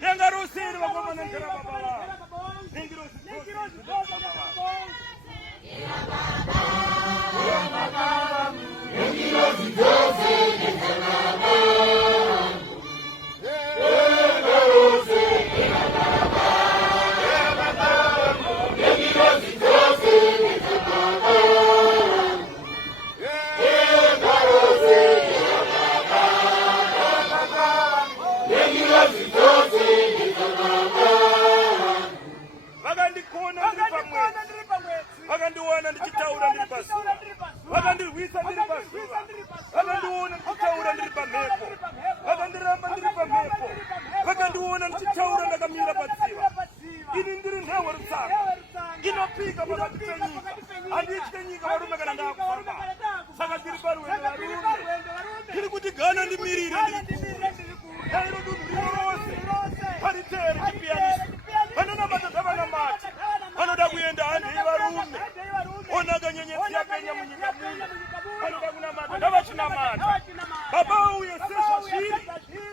Denga rusiri wakoma na Nderababa. Wakandiwana ndichitaura ndiri pazuva, vakandirwisa ndiri pazuva, vakandiona ndichitaura ndiri pamhepo, vakandiramba ndiri pamhepo, vakandiona ndichitaura ndakamira padziva. Ini ndiri nhewa rutsanga inopika pakati penyika, handitye nyika varume kana ndakufamba. Saka ndiri parwendo varume, ndiri kuti Ghana ndimirire ndiri kure. Dairo dunhu rino rose paritere chipiyanisi, vanonamata zvavanamati, vanoda kuenda handei varume. Onaga nyenyedzi yapenya munyika muno, vanoda kunamata ndavachinamata. Baba uye sezvazviri,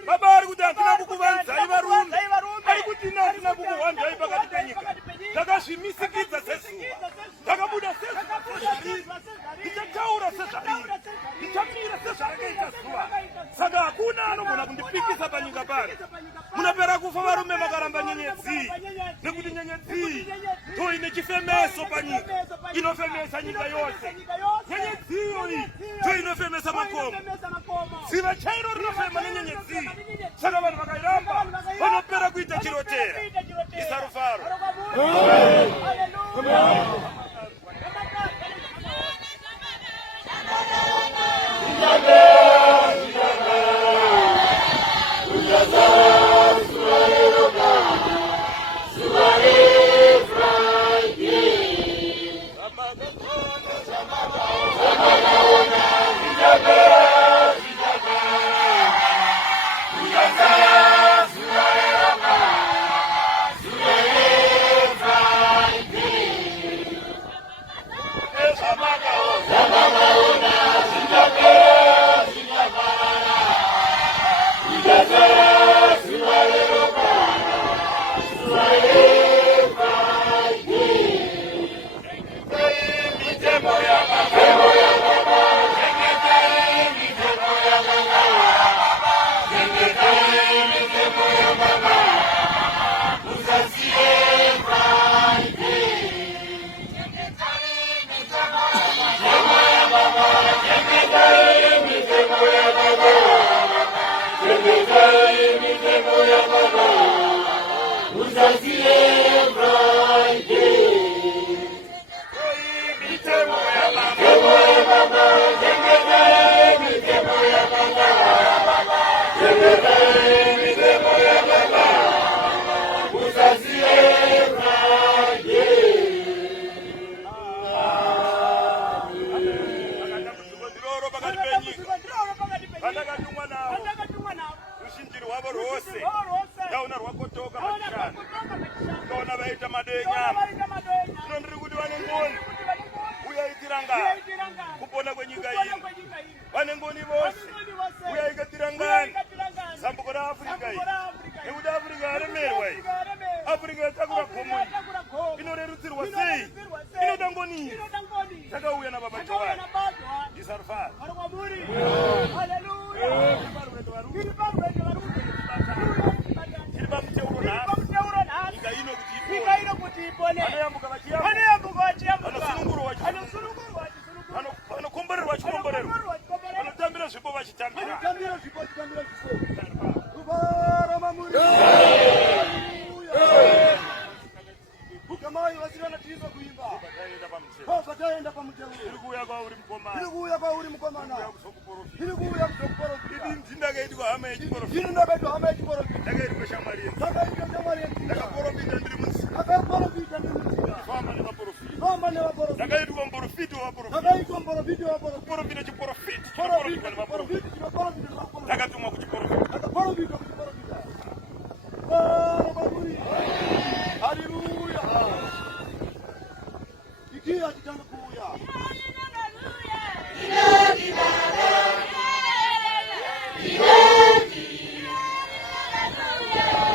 baba ari kuti handina kukuvanzai varume, ari kuti ina handina kukuwanzai pakati penyika. Ndakazvimisikidza sezuva, ndakabuda sezuva sezvariri, ndichataura sezvariri, ndichamira sezvarakaita zuva. Saka hakuna anogona kundipikisa panyika pano. Munopera kufa varume makaramba nyenyedzi, nekuti nyenyedzi toine chifemeso panyika, inofemesa nyika yose. Nyenyedziyo iyi toinofemesa makomo, ziva chairo rinofema nenyenyedzi. Saka vanhu vakairamba vanopera kuita chirotera. Isarufaro. Kupona kwenyika ino vanengoni vose uyaikatirangani zambuko raAfrica iyi nekuti Africa yaremerwa iyi. Africa yatakura gomo iyi inorerutsirwa sei? Inoda ngoni iyi. Takauya nababa Joani Isarufaro. Tiri pamuteuro nhasi nyika ino kuti ipone. Vanoyambuka vachiyambuka, vanosunungurwa, vanokomborerwa chikomborero, vanotambira zvipo vachitambira. Ukamai vasivana tizo kuimba. Pataenda pamuteuro. Irikuya kwauri mukomana. Irikuya kwauri mukomana. Irikuya kuzokuporofita. Ndindakeitwa hama yechiporofita. Ndindakeitwa hama yechiporofita. Ndakaitwa shamwari yedu. Ndakaitwa shamwari yedu. Ndakaporofita ndiri munzira. Ndakaporofita ndiri munzira. Famba nevaporofita. Famba nevaporofita. Ndakaitwa mporofita waporofita. Ndakaitwa mporofita waporofita. Porofita chiporofita. Porofita nevaporofita. Ndakatumwa kuchiporofita. Ndakaporofita kuchiporofita. Haleluya. Ikia kitanga kuya. Haleluya.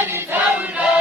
Nderababa.